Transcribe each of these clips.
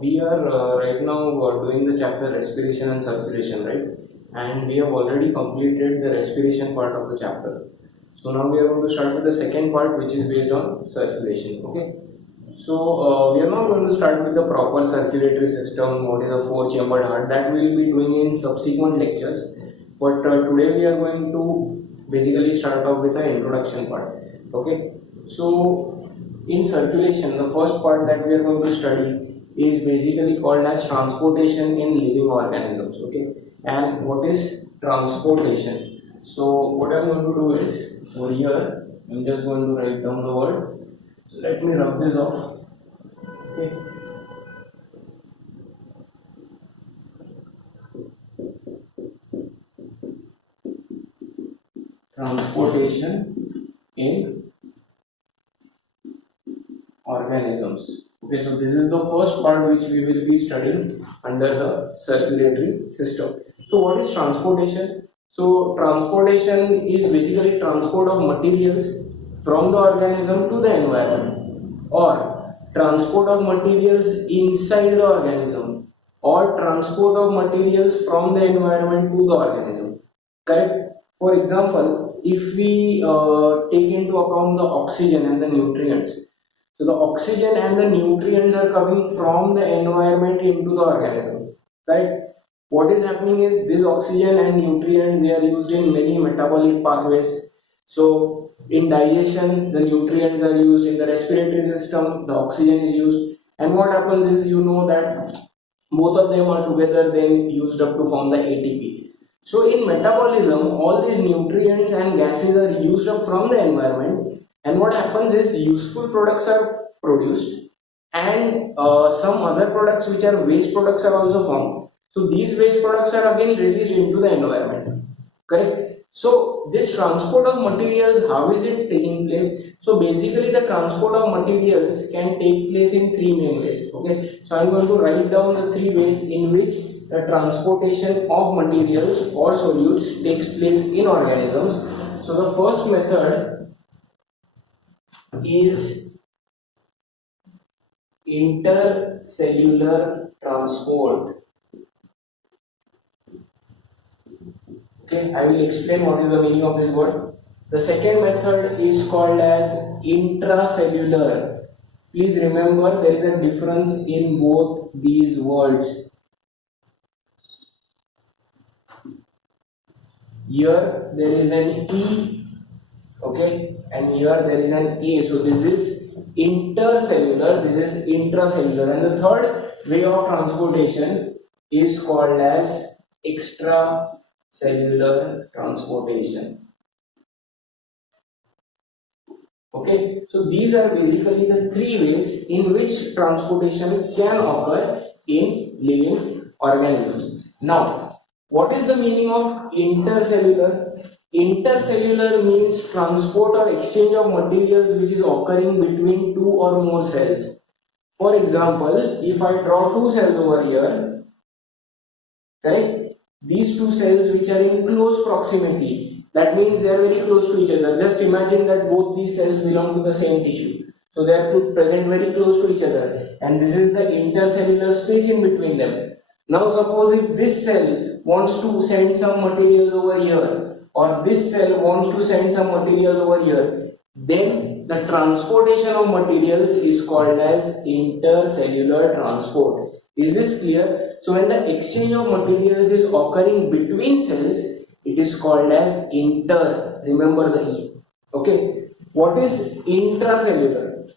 We are right now doing the chapter respiration and circulation, right? And we have already completed the respiration part of the chapter. So now we are going to start with the second part, which is based on circulation. Okay. So we are not going to start with the proper circulatory system, what is a four-chambered heart. That we will be doing in subsequent lectures. But today we are going to basically start off with the introduction part. Okay. So in circulation, the first part that we are going to study is basically called as transportation in living organisms. Okay. And what is transportation? So what I'm going to do is, over here, I'm just going to write down the word. So let me rub this off. Okay. Transportation in organisms. Okay, so this is the first part which we will be studying under the circulatory system. So what is transportation? So transportation is basically transport of materials from the organism to the environment, or transport of materials inside the organism, or transport of materials from the environment to the organism. Correct? For example, if we take into account the oxygen and the nutrients, so the oxygen and the nutrients are coming from the environment into the organism, right? What is happening is this oxygen and nutrients, they are used in many metabolic pathways. So in digestion, the nutrients are used. In the respiratory system, the oxygen is used. And what happens is, you know that both of them are together then used up to form the ATP. So in metabolism, all these nutrients and gases are used up from the environment. And what happens is useful products are produced, and some other products which are waste products are also formed. So these waste products are again released into the environment. Correct? So this transport of materials, how is it taking place? So basically the transport of materials can take place in three main ways. Okay. So I'm going to write down the three ways in which the transportation of materials or solutes takes place in organisms. So the first method is intercellular transport. Okay, I will explain what is the meaning of this word. The second method is called as intracellular. Please remember there is a difference in both these words. Here there is an E, okay, and here there is an A. So this is intercellular, this is intracellular. And the third way of transportation is called as extracellular transportation. Okay, so these are basically the three ways in which transportation can occur in living organisms. Now, what is the meaning of intercellular? Intercellular means transport or exchange of materials which is occurring between two or more cells. For example, if I draw two cells over here, correct? These two cells which are in close proximity, that means they are very close to each other. Just imagine that both these cells belong to the same tissue. So they are present very close to each other, and this is the intercellular space in between them. Now suppose if this cell wants to send some material over here, or this cell wants to send some material over here, then the transportation of materials is called as intercellular transport. Is this clear? So when the exchange of materials is occurring between cells, it is called as inter. Remember the E. Okay. What is intracellular?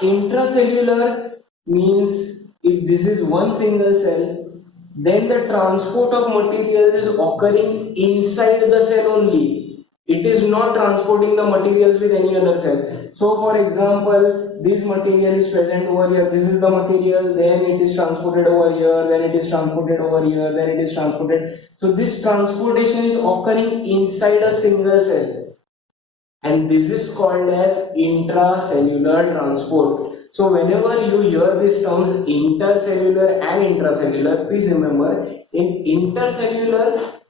Intracellular means if this is one single cell, then the transport of materials is occurring inside the cell only. It is not transporting the materials with any other cell. So for example, this material is present over here, this is the material, then it is transported over here, then it is transported over here, then it is transported. So this transportation is occurring inside a single cell, and this is called as intracellular transport. So whenever you hear these terms intercellular and intracellular, please remember in intercellular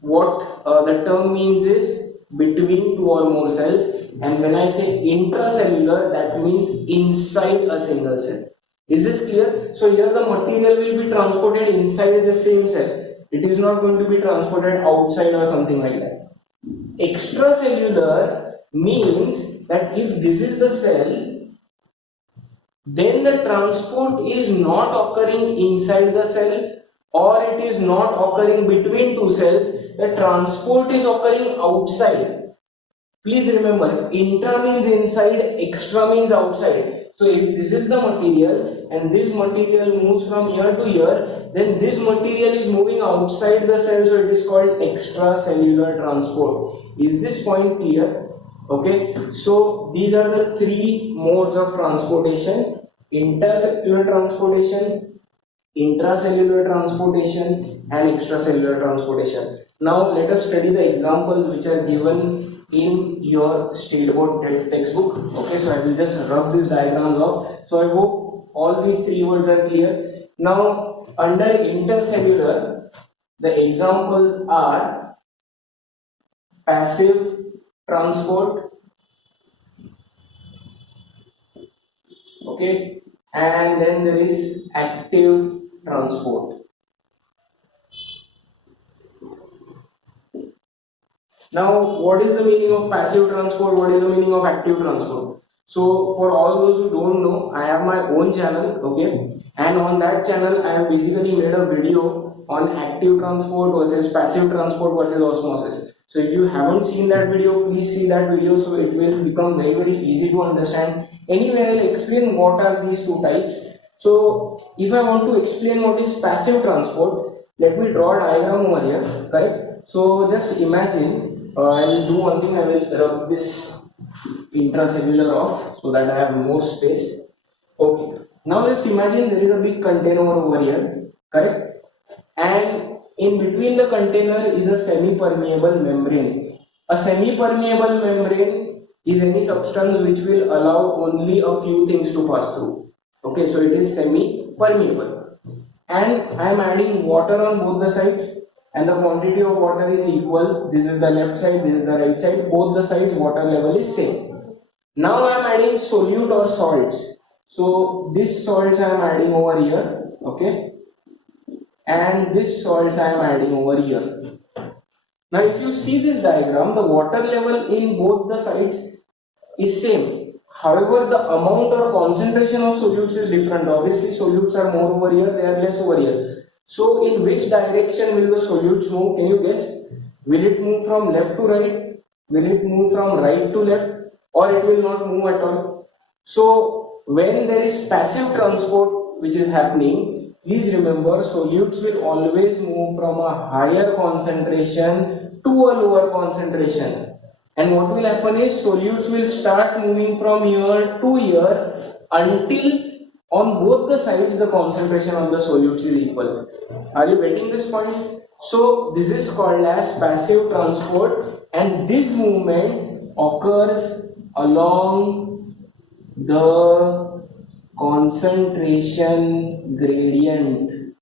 what the term means is between two or more cells, and when I say intracellular, that means inside a single cell. Is this clear? So here the material will be transported inside the same cell. It is not going to be transported outside or something like that. Extracellular means that if this is the cell, then the transport is not occurring inside the cell, or it is not occurring between two cells. The transport is occurring outside. Please remember, intra means inside, extra means outside. So if this is the material and this material moves from here to here, then this material is moving outside the cell, so it is called extracellular transport. Is this point clear? Okay, so these are the three modes of transportation: intercellular transportation, intracellular transportation, and extracellular transportation. Now let us study the examples which are given in your state board textbook. Okay, so I will just rub these diagrams off. So I hope all these three words are clear. Now under intercellular, the examples are passive transport, okay, and then there is active transport. Now, what is the meaning of passive transport? What is the meaning of active transport? So, for all those who don't know, I have my own channel, okay, and on that channel, I have basically made a video on active transport versus passive transport versus osmosis. So, if you haven't seen that video, please see that video, so it will become very easy to understand. Anyway, I'll explain what are these two types. So, if I want to explain what is passive transport, let me draw a diagram over here, correct? So, just imagine. I'll do one thing, I will rub this intracellular off so that I have more space. Okay, now just imagine there is a big container over here, correct? And in between the container is a semi-permeable membrane. A semi-permeable membrane is any substance which will allow only a few things to pass through. Okay, so it is semi-permeable. And I am adding water on both the sides. And the quantity of water is equal. This is the left side, this is the right side. Both the sides water level is same. Now I am adding solute or salts. So this salts I am adding over here, okay, and this salts I am adding over here. Now if you see this diagram, the water level in both the sides is same. However, the amount or concentration of solutes is different. Obviously, solutes are more over here, they are less over here. So, in which direction will the solutes move? Can you guess? Will it move from left to right? Will it move from right to left? Or it will not move at all? So, when there is passive transport which is happening, please remember solutes will always move from a higher concentration to a lower concentration. And what will happen is solutes will start moving from here to here until on both the sides the concentration of the solutes is equal. Are you getting this point? So this is called as passive transport, and this movement occurs along the concentration gradient.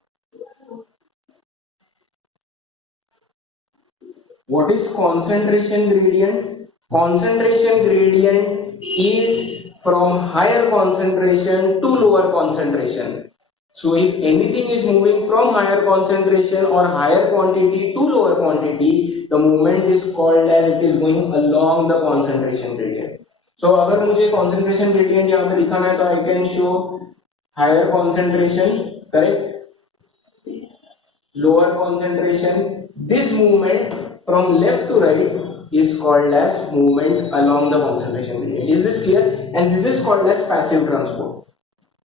What is concentration gradient? Concentration gradient is from higher concentration to lower concentration. So if anything is moving from higher concentration or higher quantity to lower quantity, the movement is called as it is going along the concentration gradient. So अगर मुझे concentration gradient यहाँ पे दिखाना है तो I can show higher concentration, correct? Lower concentration. This movement from left to right is called as movement along the concentration gradient. Is this clear? And this is called as passive transport.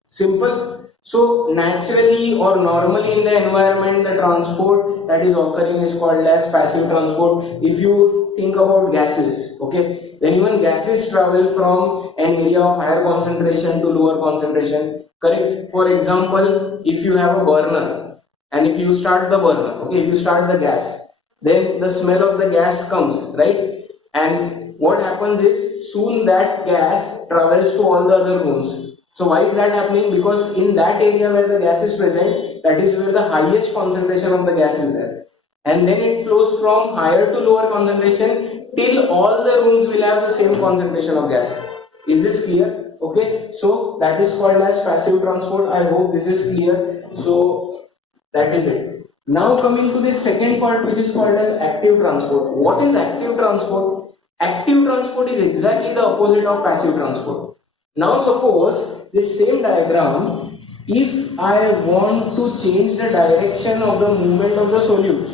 Simple. So naturally or normally in the environment, the transport that is occurring is called as passive transport. If you think about gases, okay, when even gases travel from an area of higher concentration to lower concentration, correct? For example, if you have a burner and if you start the burner, okay, if you start the gas, then the smell of the gas comes, right? And what happens is soon that gas travels to all the other rooms. So why is that happening? Because in that area where the gas is present, that is where the highest concentration of the gas is there. And then it flows from higher to lower concentration till all the rooms will have the same concentration of gas. Is this clear? Okay, so that is called as passive transport. I hope this is clear. So that is it. Now coming to the second part, which is called as active transport. What is active transport? Active transport is exactly the opposite of passive transport. Now suppose this same diagram, if I want to change the direction of the movement of the solutes,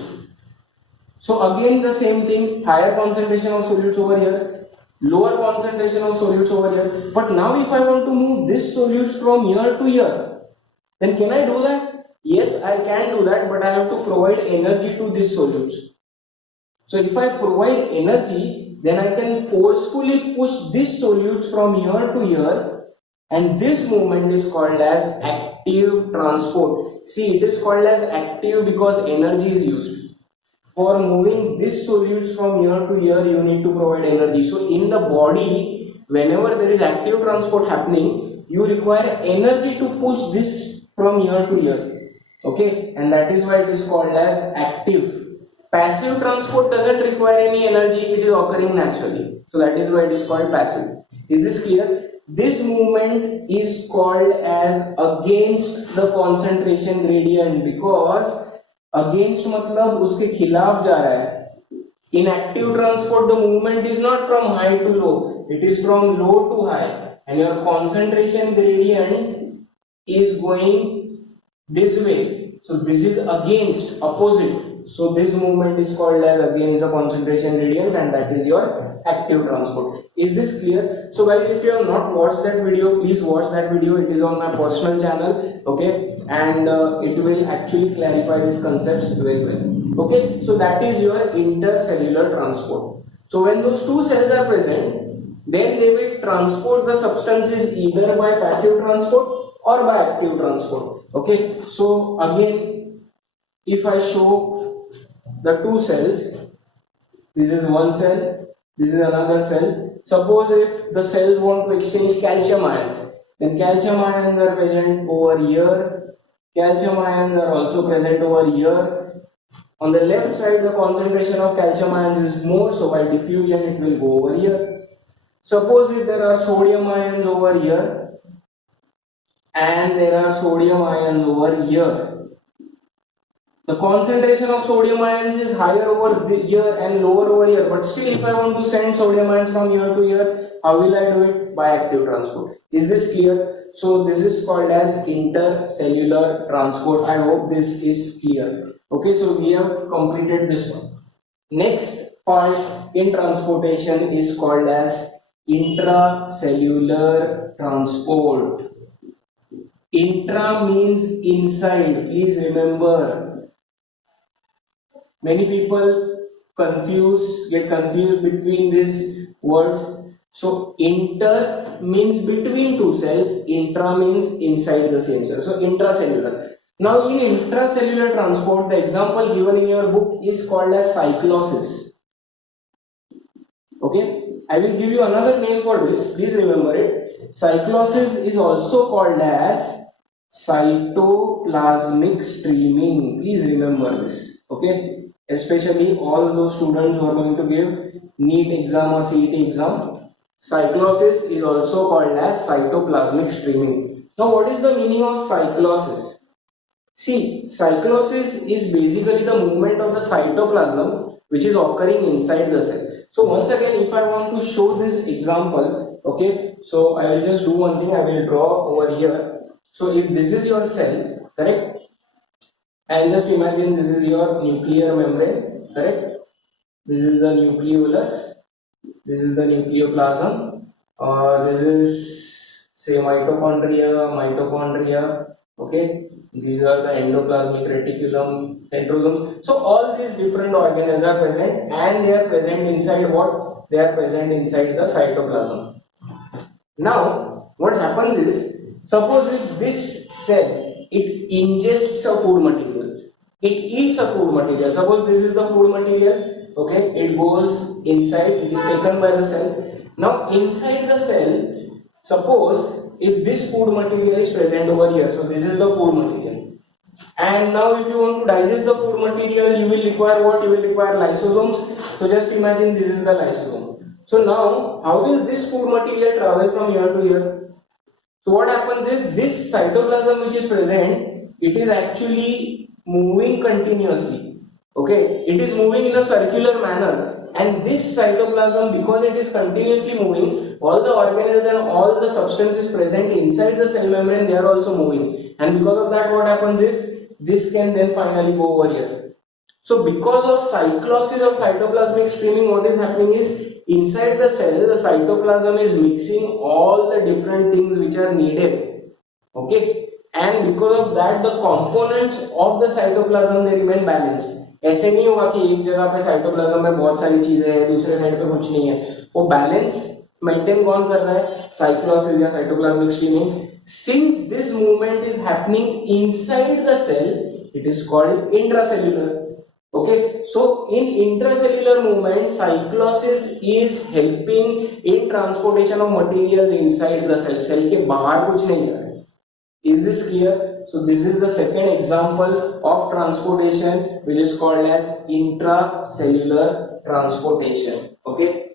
so again the same thing, higher concentration of solutes over here, lower concentration of solutes over here. But now if I want to move this solutes from here to here, then can I do that? Yes, I can do that, but I have to provide energy to these solutes. So if I provide energy, then I can forcefully push this solutes from here to here, and this movement is called as active transport. See, it is called as active because energy is used. For moving this solutes from here to here, you need to provide energy. So in the body, whenever there is active transport happening, you require energy to push this from here to here. Okay, and that is why it is called as active. Passive transport doesn't require any energy, it is occurring naturally. So that is why it is called passive. Is this clear? This movement is called as against the concentration gradient, because against मतलब उसके खिलाफ जा रहा है. In active transport, the movement is not from high to low, it is from low to high, and your concentration gradient is going this way. So this is against, opposite. So this movement is called as against the concentration gradient, and that is your active transport. Is this clear? So guys, if you have not watched that video, please watch that video. It is on my personal channel, okay, and it will actually clarify these concepts very well. Okay, so that is your intercellular transport. So when those two cells are present, then they will transport the substances either by passive transport or by active transport. Okay, so again, if I show the two cells, this is one cell, this is another cell. Suppose if the cells want to exchange calcium ions, then calcium ions are present over here, calcium ions are also present over here. On the left side, the concentration of calcium ions is more, so by diffusion it will go over here. Suppose if there are sodium ions over here and there are sodium ions over here, the concentration of sodium ions is higher over here and lower over here, but still if I want to send sodium ions from here to here, how will I do it? By active transport. Is this clear? So this is called as intercellular transport. I hope this is clear. Okay, so we have completed this one. Next part in transportation is called as intracellular transport. Intra means inside, please remember. Many people get confused between these words. So inter means between two cells, intra means inside the same cell. So intracellular. Now in intracellular transport, the example given in your book is called as cyclosis. Okay, I will give you another name for this, please remember it. Cyclosis is also called as cytoplasmic streaming. Please remember this. Okay, especially all those students who are going to give NEET exam or CET exam, cyclosis is also called as cytoplasmic streaming. Now what is the meaning of cyclosis? See, cyclosis is basically the movement of the cytoplasm which is occurring inside the cell. So once again, if I want to show this example, okay, so I will just do one thing, I will draw over here. So if this is your cell, correct, and just imagine this is your nuclear membrane, correct, this is the nucleolus, this is the nucleoplasm, this is say mitochondria, okay, these are the endoplasmic reticulum, centrosome. So all these different organisms are present, and they are present inside what? They are present inside the cytoplasm. Now what happens is, suppose if this cell, it ingests a food material, it eats a food material. Suppose this is the food material, okay, it goes inside, it is taken by the cell. Now inside the cell, suppose if this food material is present over here, so this is the food material, and now if you want to digest the food material, you will require what? You will require lysosomes. So just imagine this is the lysosome. So now how will this food material travel from here to here? So what happens is this cytoplasm which is present, it is actually moving continuously. Okay, it is moving in a circular manner, and this cytoplasm, because it is continuously moving, all the organelles and all the substances present inside the cell membrane, they are also moving, and because of that, what happens is this can then finally go over here. So because of cyclosis or cytoplasmic streaming, what is happening is inside the cell, the cytoplasm is mixing all the different things which are needed. Okay, and because of that, the components of the cytoplasm, they remain balanced. ऐसे नहीं होगा कि एक जगह पे cytoplasm में बहुत सारी चीजें हैं, दूसरे साइड पे कुछ नहीं है. वो बैलेंस मेंटेन कौन कर रहा है? साइक्लोसिस या cytoplasmic streaming. Since this movement is happening inside the cell, it is called intracellular. Okay, so in intracellular movement, cyclosis is helping in transportation of materials inside the cell. Cell के बाहर कुछ नहीं जा रहा है. Is this clear? So this is the second example of transportation, which is called as intracellular transportation. Okay.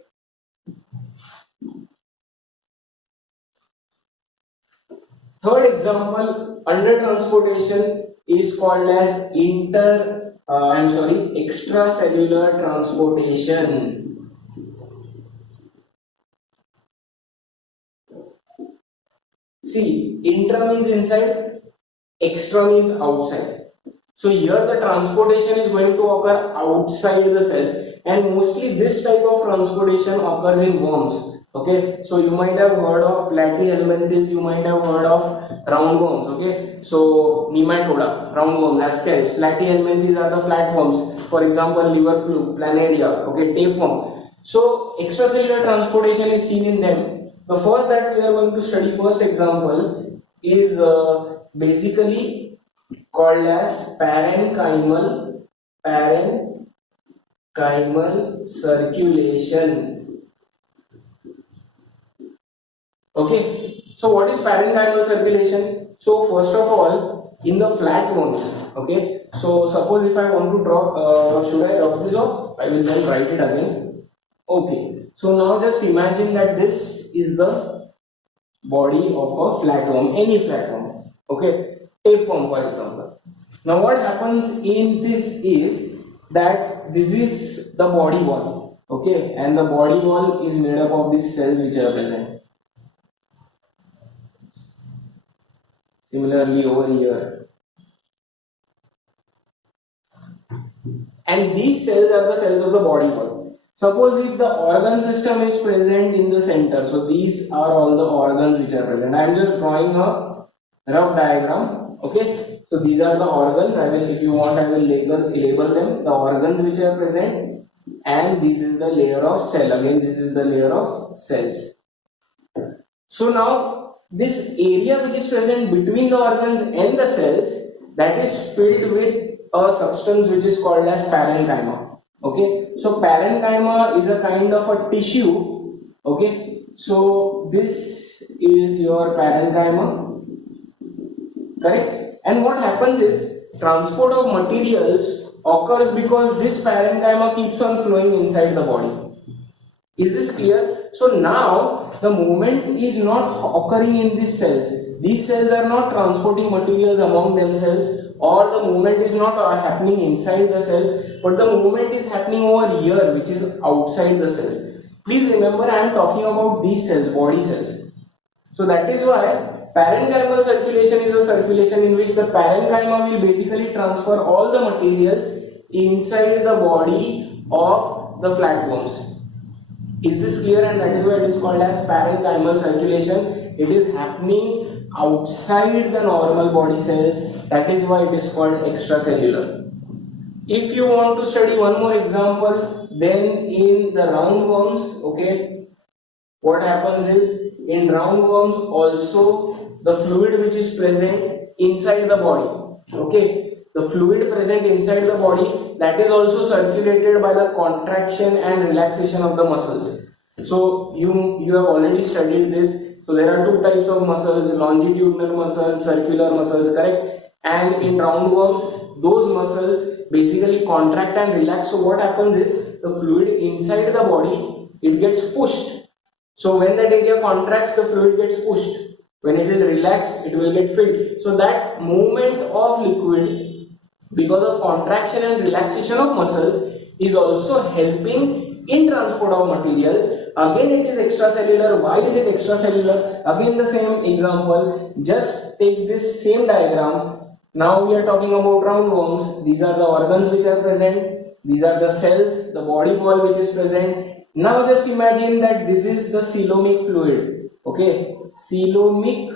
Third example under transportation is called as extracellular transportation. See, intra means inside, extra means outside. So here the transportation is going to occur outside the cells, and mostly this type of transportation occurs in worms. Okay, so you might have heard of platyhelminthes, you might have heard of roundworms. Okay, so nematoda, roundworms, ascarids. Platyhelminthes are the flatworms. For example, liver fluke, planaria. Okay, tapeworm. So extracellular transportation is seen in them. The first that we are going to study, first example, is basically called as parenchymal circulation. Okay, so what is parenchymal circulation? So first of all, in the flatworms, okay, so suppose if I want to draw, should I drop this off? I will then write it again. Okay, so now just imagine that this is the body of a flatworm, any flatworm. Okay, tapeworm for example. Now what happens in this is that this is the body wall. Okay, and the body wall is made up of these cells which are present. Similarly over here, and these cells are the cells of the body wall. Suppose if the organ system is present in the center, so these are all the organs which are present. I am just drawing a rough diagram. Okay, so these are the organs. I will, if you want, I will label them, the organs which are present, and this is the layer of cell. Again, this is the layer of cells. So now this area which is present between the organs and the cells, that is filled with a substance which is called as parenchyma. Okay, so parenchyma is a kind of a tissue. Okay, so this is your parenchyma, correct? And what happens is transport of materials occurs because this parenchyma keeps on flowing inside the body. Is this clear? So now the movement is not occurring in these cells. These cells are not transporting materials among themselves, or the movement is not happening inside the cells, but the movement is happening over here, which is outside the cells. Please remember, I am talking about these cells, body cells. So that is why parenchymal circulation is a circulation in which the parenchyma will basically transfer all the materials inside the body of the flatworms. Is this clear? And that is why it is called as parenchymal circulation. It is happening outside the normal body cells. That is why it is called extracellular. If you want to study one more example, then in the roundworms, okay, what happens is in roundworms also the fluid which is present inside the body, okay, the fluid present inside the body, that is also circulated by the contraction and relaxation of the muscles. So you have already studied this. So there are two types of muscles, longitudinal muscles, circular muscles, correct? And in roundworms, those muscles basically contract and relax. So what happens is the fluid inside the body, it gets pushed. So when that area contracts, the fluid gets pushed. When it will relax, it will get filled. So that movement of liquid, because of contraction and relaxation of muscles, is also helping in transport of materials. Again, it is extracellular. Why is it extracellular? Again, the same example. Just take this same diagram. Now we are talking about roundworms. These are the organs which are present. These are the cells, the body wall which is present. Now just imagine that this is the coelomic fluid. Okay, coelomic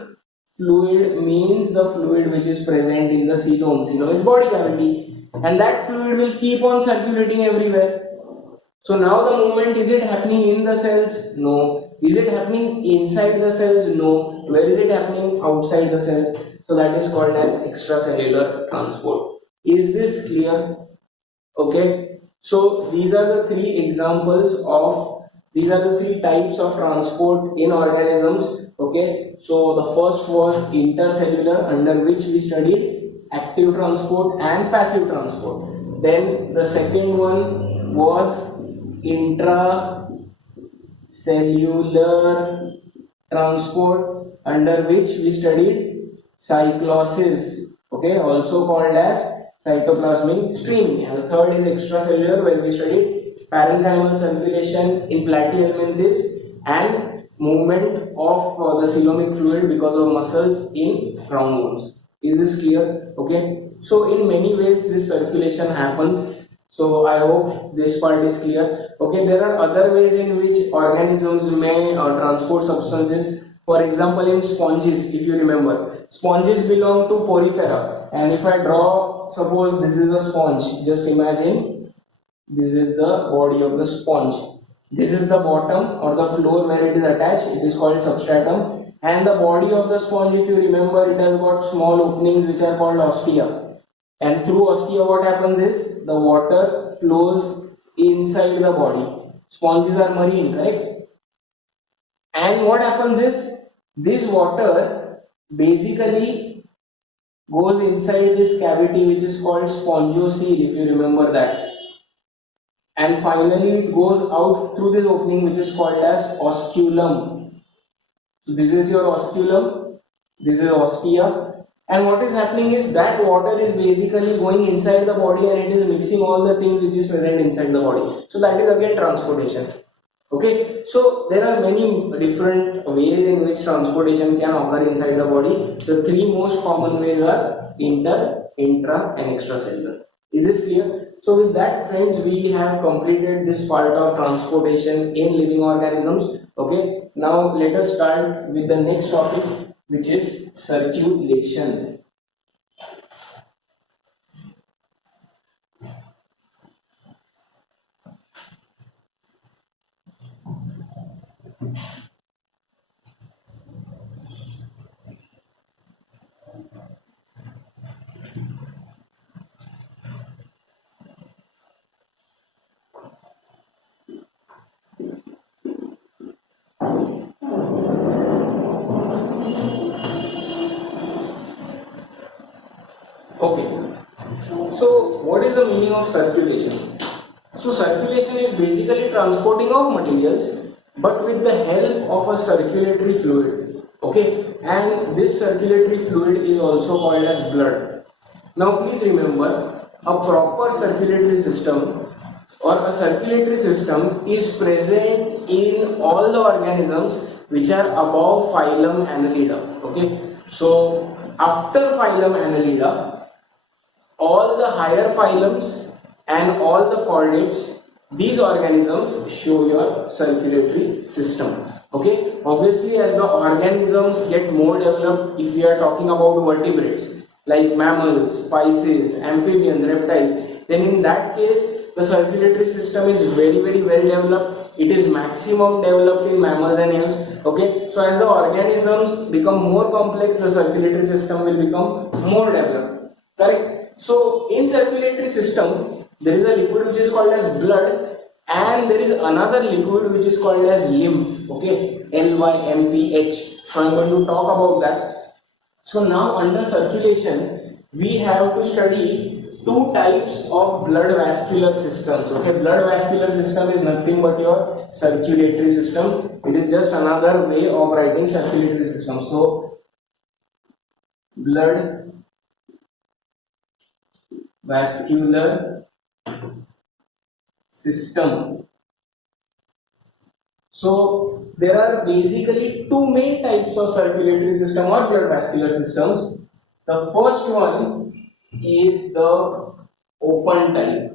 fluid means the fluid which is present in the coelom. Coelom is body cavity, and that fluid will keep on circulating everywhere. So now the movement, is it happening in the cells? No. Is it happening inside the cells? No. Where is it happening? Outside the cells. So that is called as extracellular transport. Is this clear? Okay. So these are the three examples of, these are the three types of transport in organisms. Okay. So the first was intercellular, under which we studied active transport and passive transport. Then the second one was intracellular transport, under which we studied cyclosis, okay, also called as cytoplasmic streaming. And the third is extracellular, where we studied parenchymal circulation in platyhelminthes and movement of the coelomic fluid because of muscles in roundworms. Is this clear? Okay. So in many ways this circulation happens. So I hope this part is clear. Okay, there are other ways in which organisms may transport substances. For example, in sponges, if you remember, sponges belong to porifera. And if I draw, suppose this is a sponge, just imagine this is the body of the sponge. This is the bottom or the floor where it is attached. It is called substratum. And the body of the sponge, if you remember, it has got small openings which are called ostia. And through ostia, what happens is the water flows inside the body. Sponges are marine, right? And what happens is this water basically goes inside this cavity which is called spongiocele, if you remember that. And finally it goes out through this opening which is called as osculum. So this is your osculum, this is ostia. And what is happening is that water is basically going inside the body and it is mixing all the things which is present inside the body. So that is again transportation. Okay, so there are many different ways in which transportation can occur inside the body. The three most common ways are inter, intra and extracellular. Is this clear? So with that, friends, we have completed this part of transportation in living organisms. Okay, now let us start with the next topic, which is circulation. Okay, so what is the meaning of circulation? So circulation is basically transporting of materials, but with the help of a circulatory fluid. Okay, and this circulatory fluid is also called as blood. Now please remember, a proper circulatory system or a circulatory system is present in all the organisms which are above phylum Annelida. Okay, so after phylum Annelida, all the higher phylums and all the chordates, these organisms show your circulatory system. Okay, obviously as the organisms get more developed, if we are talking about vertebrates like mammals, pisces, amphibians, reptiles, then in that case the circulatory system is very well developed. It is maximum developed in mammals and apes. Okay, so as the organisms become more complex, the circulatory system will become more developed. Correct? So in circulatory system, there is a liquid which is called as blood, and there is another liquid which is called as lymph. Okay, LYMPH. So I am going to talk about that. So now under circulation, we have to study two types of blood vascular systems. Okay, blood vascular system is nothing but your circulatory system. It is just another way of writing circulatory system. So blood vascular system. So there are basically two main types of circulatory system or blood vascular systems. The first one is the open type.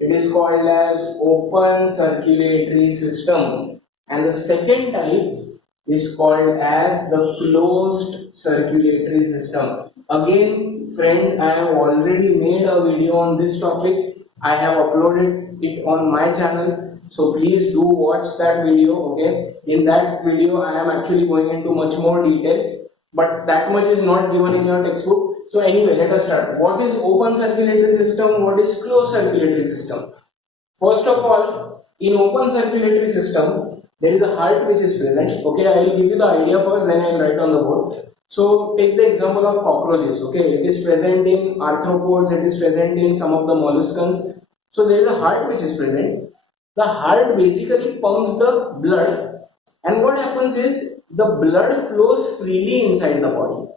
It is called as open circulatory system, and the second type is called as the closed circulatory system. Again, friends, I have already made a video on this topic. I have uploaded it on my channel, so please do watch that video. Okay, in that video I am actually going into much more detail, but that much is not given in your textbook. So anyway, let us start. What is open circulatory system? What is closed circulatory system? First of all, in open circulatory system, there is a heart which is present. Okay, I will give you the idea first, then I will write on the board. So take the example of cockroaches. Okay, it is present in arthropods, it is present in some of the molluscans. So there is a heart which is present. The heart basically pumps the blood, and what happens is the blood flows freely inside the body.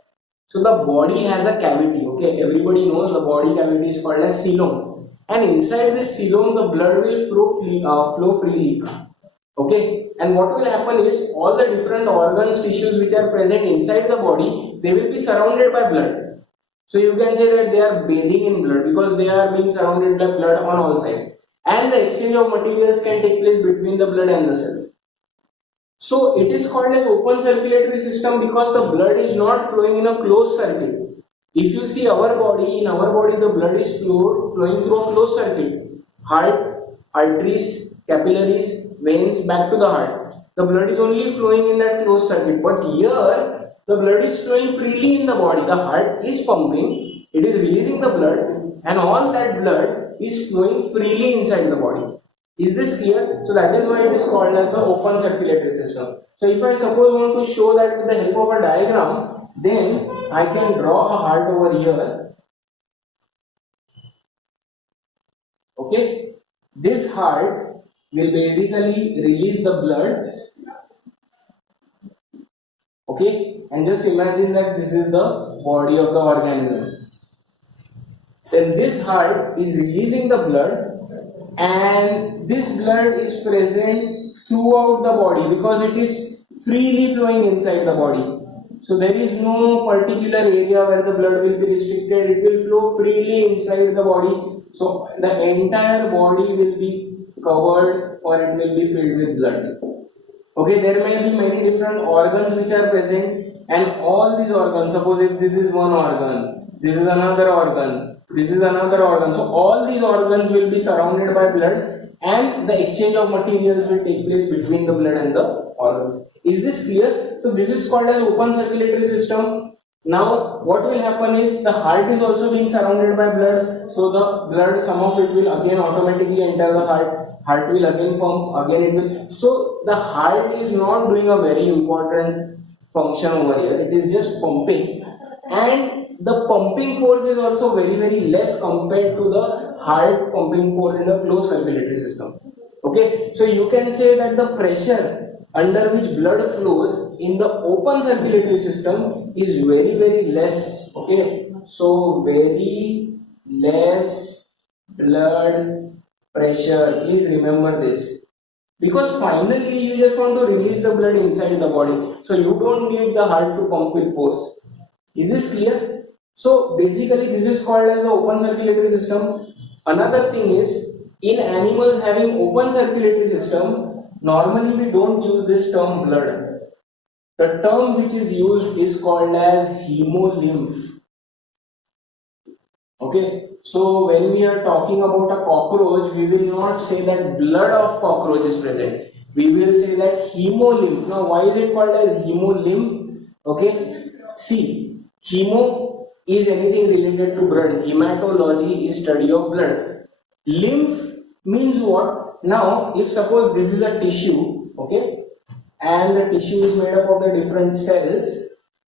So the body has a cavity. Okay, everybody knows the body cavity is called as coelom, and inside this coelom the blood will flow freely. Okay, and what will happen is all the different organs, tissues which are present inside the body, they will be surrounded by blood. So you can say that they are bathing in blood because they are being surrounded by blood on all sides, and the exchange of materials can take place between the blood and the cells. So it is called as open circulatory system because the blood is not flowing in a closed circuit. If you see our body, in our body the blood is flowing through a closed circuit. Heart, arteries, capillaries, veins, back to the heart. The blood is only flowing in that closed circuit. But here, the blood is flowing freely in the body. The heart is pumping, it is releasing the blood, and all that blood is flowing freely inside the body. Is this clear? So that is why it is called as the open circulatory system. So if I suppose want to show that with the help of a diagram, then I can draw a heart over here. Okay, this heart will basically release the blood. Okay, and just imagine that this is the body of the organism. Then this heart is releasing the blood, and this blood is present throughout the body because it is freely flowing inside the body. So there is no particular area where the blood will be restricted. It will flow freely inside the body. So the entire body will be covered or it will be filled with blood. Okay, there may be many different organs which are present, and all these organs, suppose if this is one organ, this is another organ, this is another organ. So all these organs will be surrounded by blood, and the exchange of materials will take place between the blood and the organs. Is this clear? So this is called as open circulatory system. Now what will happen is the heart is also being surrounded by blood. So the blood, some of it will again automatically enter the heart. Heart will again pump, again it will. So the heart is not doing a very important function over here. It is just pumping, and the pumping force is also very less compared to the heart pumping force in the closed circulatory system. Okay, so you can say that the pressure under which blood flows in the open circulatory system is very less. Okay, so very less blood pressure. Please remember this, because finally you just want to release the blood inside the body, so you don't need the heart to pump with force. Is this clear? So basically this is called as the open circulatory system. Another thing is, in animals having open circulatory system, normally we don't use this term blood. The term which is used is called as hemolymph. Okay, so when we are talking about a cockroach, we will not say that blood of cockroach is present. We will say that hemolymph. Now why is it called as hemolymph? Okay, see, hemo is anything related to blood. Hematology is study of blood. Lymph means what? Now if suppose this is a tissue, okay, and the tissue is made up of the different cells,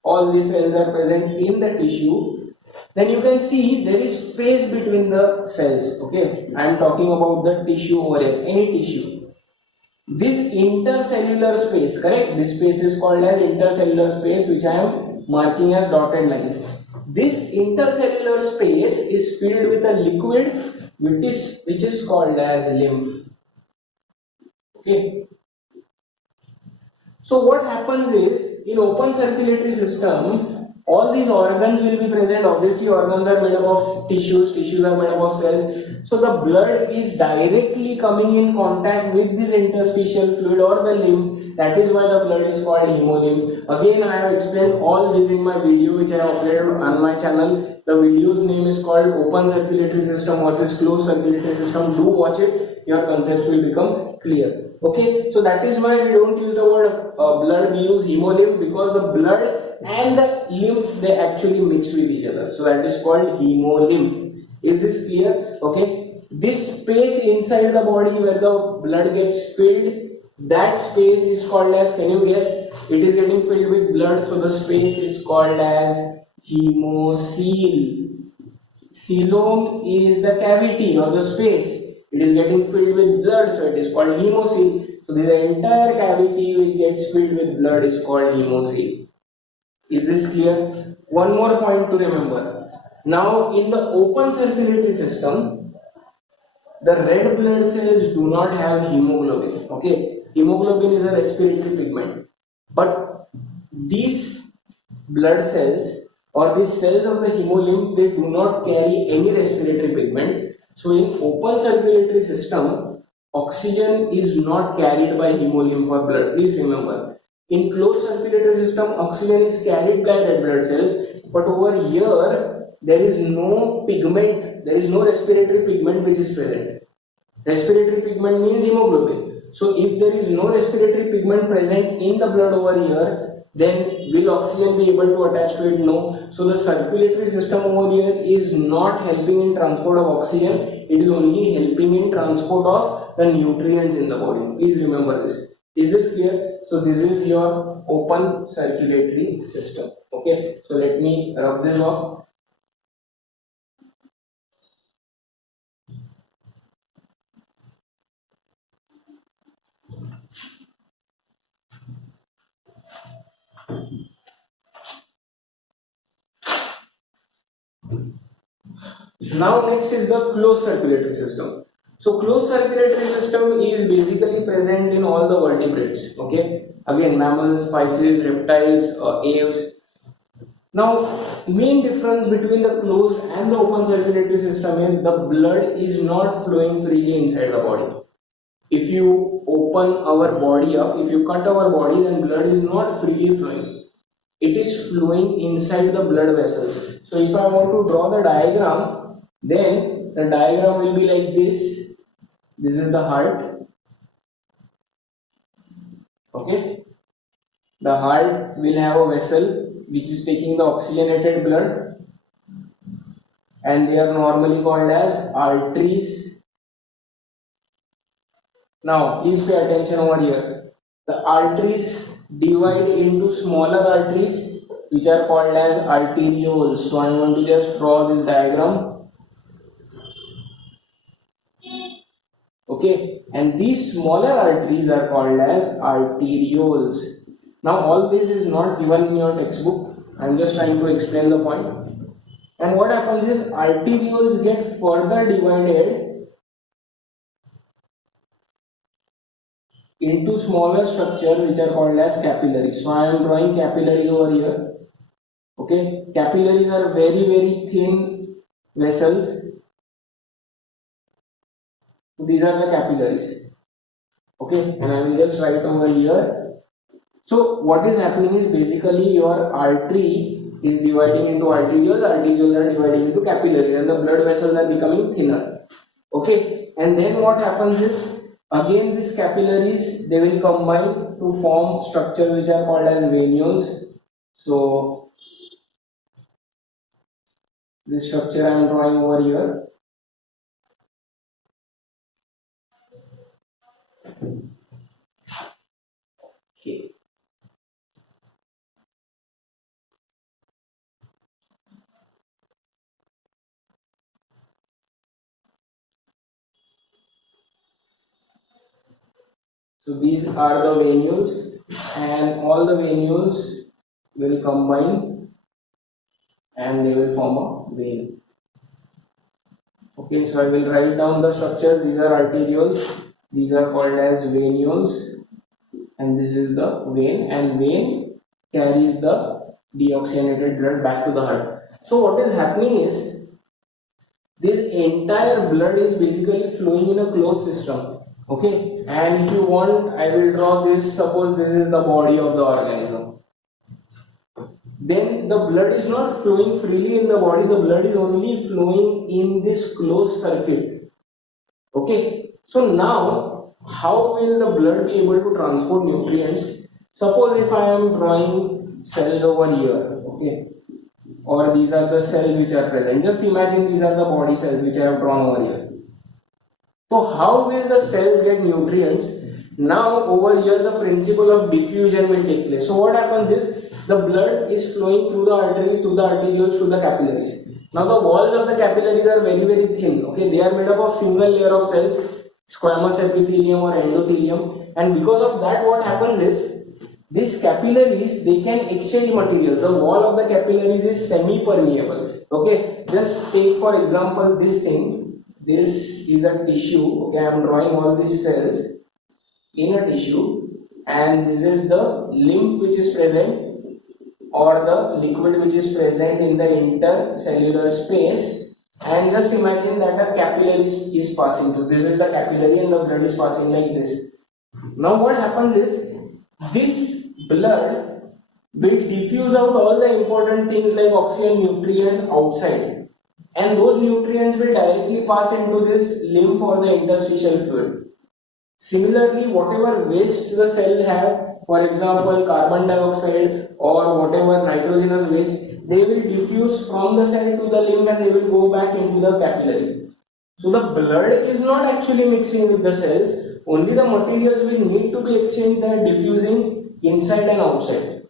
all these cells are present in the tissue, then you can see there is space between the cells. Okay, I am talking about the tissue over here, any tissue. This intercellular space, correct? This space is called as intercellular space, which I am marking as dotted lines. This intercellular space is filled with a liquid which is called as lymph. Okay. So what happens is, in open circulatory system, all these organs will be present. Obviously, organs are made up of tissues, tissues are made up of cells. So the blood is directly coming in contact with this interstitial fluid or the lymph. That is why the blood is called hemolymph. Again, I have explained all this in my video which I have uploaded on my channel. The video's name is called Open Circulatory System versus Closed Circulatory System. Do watch it. Your concepts will become clear. Okay, so that is why we don't use the word blood, we use hemolymph, because the blood and the lymph, they actually mix with each other. So that is called hemolymph. Is this clear? Okay, this space inside the body where the blood gets filled, that space is called as, can you guess? It is getting filled with blood, so the space is called as hemocoel. Coelom is the cavity or the space. It is getting filled with blood, so it is called hemocoel. So this entire cavity which gets filled with blood is called hemocoel. Is this clear? One more point to remember. Now in the open circulatory system, the red blood cells do not have hemoglobin. Okay, hemoglobin is a respiratory pigment, but these blood cells or these cells of the hemolymph, they do not carry any respiratory pigment. So in open circulatory system, oxygen is not carried by hemolymph or blood. Please remember. In closed circulatory system, oxygen is carried by red blood cells, but over here there is no pigment, there is no respiratory pigment which is present. Respiratory pigment means hemoglobin. So if there is no respiratory pigment present in the blood over here, then will oxygen be able to attach to it? No. So the circulatory system over here is not helping in transport of oxygen. It is only helping in transport of the nutrients in the body. Please remember this. Is this clear? So this is your open circulatory system. Okay. So let me rub this off. Now next is the closed circulatory system. So closed circulatory system is basically present in all the vertebrates. Okay, again mammals, pisces, reptiles, aves. Now main difference between the closed and the open circulatory system is the blood is not flowing freely inside the body. If you open our body up, if you cut our body, then blood is not freely flowing. It is flowing inside the blood vessels. So if I want to draw the diagram, then the diagram will be like this. This is the heart. Okay. The heart will have a vessel which is taking the oxygenated blood, and they are normally called as arteries. Now please pay attention over here. The arteries divide into smaller arteries which are called as arterioles. So I am going to just draw this diagram. Okay, and these smaller arteries are called as arterioles. Now all this is not given in your textbook. I am just trying to explain the point. And what happens is arterioles get further divided into smaller structures which are called as capillaries. So I am drawing capillaries over here. Okay, capillaries are very thin vessels. These are the capillaries. Okay, and I will just write over here. So what is happening is basically your artery is dividing into arterioles, arterioles are dividing into capillaries, and the blood vessels are becoming thinner. Okay, and then what happens is, again these capillaries, they will combine to form structures which are called as venules. So this structure I am drawing over here. Okay. So these are the venules, and all the venules will combine and they will form a vein. Okay, so I will write down the structures. These are arterioles, these are called as venules, and this is the vein, and vein carries the deoxygenated blood back to the heart. So what is happening is, this entire blood is basically flowing in a closed system. Okay, and if you want, I will draw this. Suppose this is the body of the organism. Then the blood is not flowing freely in the body, the blood is only flowing in this closed circuit. Okay, so now how will the blood be able to transport nutrients? Suppose if I am drawing cells over here, okay, or these are the cells which are present. Just imagine these are the body cells which I have drawn over here. So how will the cells get nutrients? Now over here the principle of diffusion will take place. So what happens is, the blood is flowing through the arteries, to the arterioles, to the capillaries. Now the walls of the capillaries are very very thin. Okay, they are made up of single layer of cells, squamous epithelium or endothelium, and because of that what happens is, these capillaries, they can exchange materials. The wall of the capillaries is semi-permeable. Okay, just take for example this thing. This is a tissue. Okay, I am drawing all these cells in a tissue, and this is the lymph which is present, or the liquid which is present in the intercellular space. And just imagine that a capillary is passing through. This is the capillary, and the blood is passing like this. Now what happens is, this blood will diffuse out all the important things like oxygen, nutrients outside, and those nutrients will directly pass into this lymph or the interstitial fluid. Similarly, whatever wastes the cell have, for example carbon dioxide or whatever nitrogenous waste, they will diffuse from the cell to the lymph, and they will go back into the capillary. So the blood is not actually mixing with the cells, only the materials will need to be exchanged and diffusing inside and outside.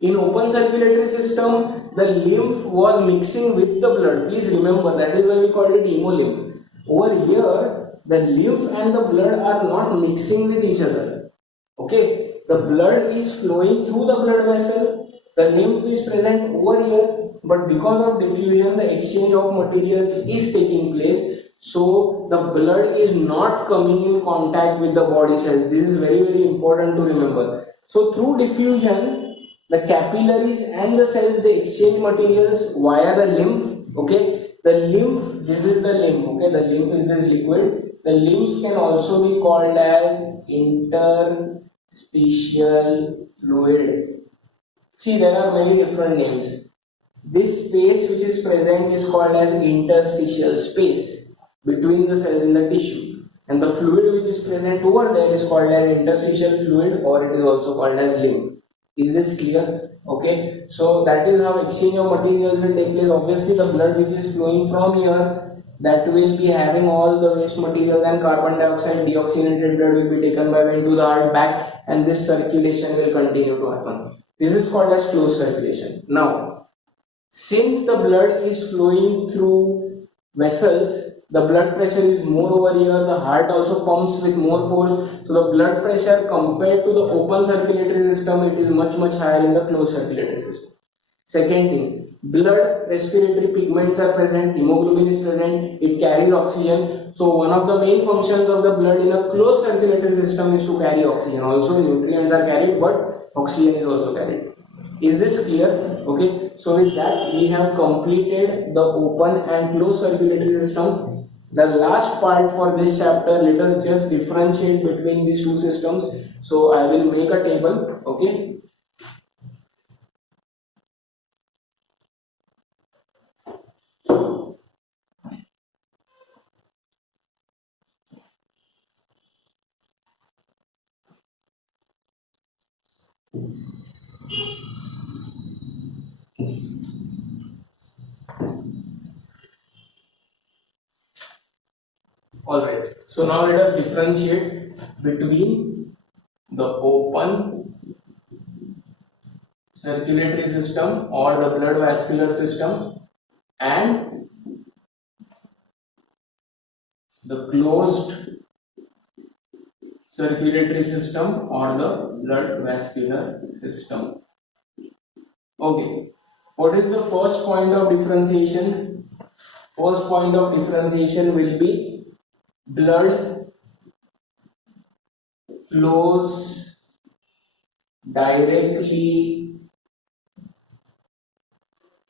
In open circulatory system, the lymph was mixing with the blood. Please remember, that is why we call it hemolymph. Over here, the lymph and the blood are not mixing with each other. Okay, the blood is flowing through the blood vessel, the lymph is present over here, but because of diffusion, the exchange of materials is taking place. So the blood is not coming in contact with the body cells. This is very very important to remember. So through diffusion, the capillaries and the cells, they exchange materials via the lymph. Okay, the lymph, this is the lymph. Okay, the lymph is this liquid. The lymph can also be called as interstitial fluid. See, there are many different names. This space which is present is called as interstitial space between the cells in the tissue, and the fluid which is present over there is called as interstitial fluid, or it is also called as lymph. Is this clear? Okay, so that is how exchange of materials will take place. Obviously the blood which is flowing from here, that will be having all the waste material, and carbon dioxide, deoxygenated blood will be taken by wind to the heart back, and this circulation will continue to happen. This is called as closed circulation. Now, since the blood is flowing through vessels, the blood pressure is more over here, the heart also pumps with more force, so the blood pressure compared to the open circulatory system, it is much higher in the closed circulatory system. Second thing, blood respiratory pigments are present, hemoglobin is present, it carries oxygen. So one of the main functions of the blood in a closed circulatory system is to carry oxygen. Also nutrients are carried, but oxygen is also carried. Is this clear? Okay, so with that we have completed the open and closed circulatory system. The last part for this chapter, let us just differentiate between these two systems. So I will make a table. Okay, alright. So now let us differentiate between the open circulatory system or the blood vascular system and the closed circulatory system or the blood vascular system. Okay, What is the first point of differentiation? First point of differentiation will be blood flows directly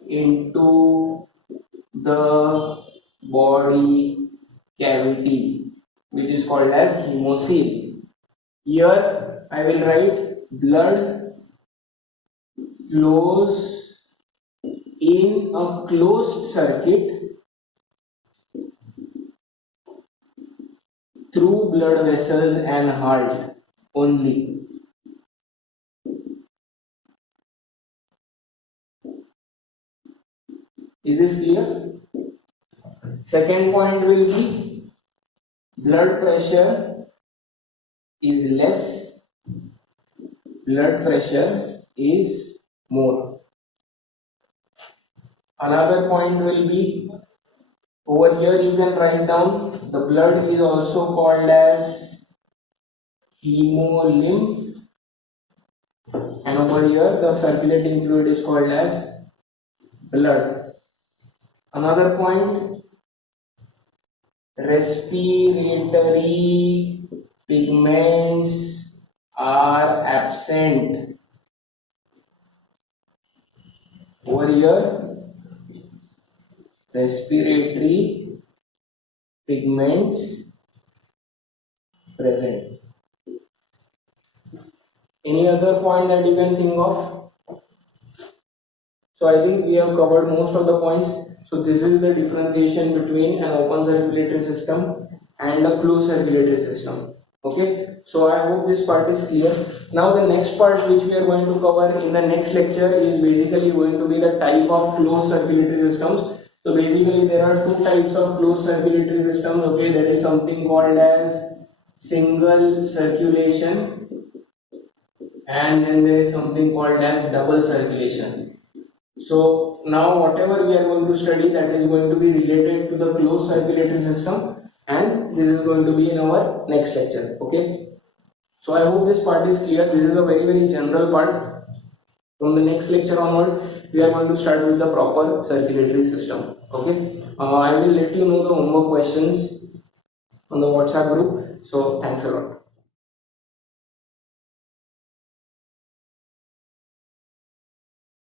into the body cavity, which is called as hemocoel. Here I will write blood flows in a closed circuit through blood vessels and heart only. Is this clear? Second point will be blood pressure is less, blood pressure is more. Another point will be, over here you can write down, the blood is also called as hemolymph, and over here the circulating fluid is called as blood. Another point, respiratory pigments are absent. Over here, respiratory pigments present. Any other point that you can think of? So I think we have covered most of the points. So this is the differentiation between an open circulatory system and a closed circulatory system. Okay, so I hope this part is clear. Now the next part which we are going to cover in the next lecture is basically going to be the type of closed circulatory systems. So basically there are two types of closed circulatory systems. Okay, there is something called as single circulation, and then there is something called as double circulation. So now whatever we are going to study, that is going to be related to the closed circulatory system, and this is going to be in our next lecture. Okay, so I hope this part is clear. This is a very general part. From the next lecture onwards, we are going to start with the proper circulatory system. Okay, I will let you know the homework questions on the WhatsApp group. So thanks a lot.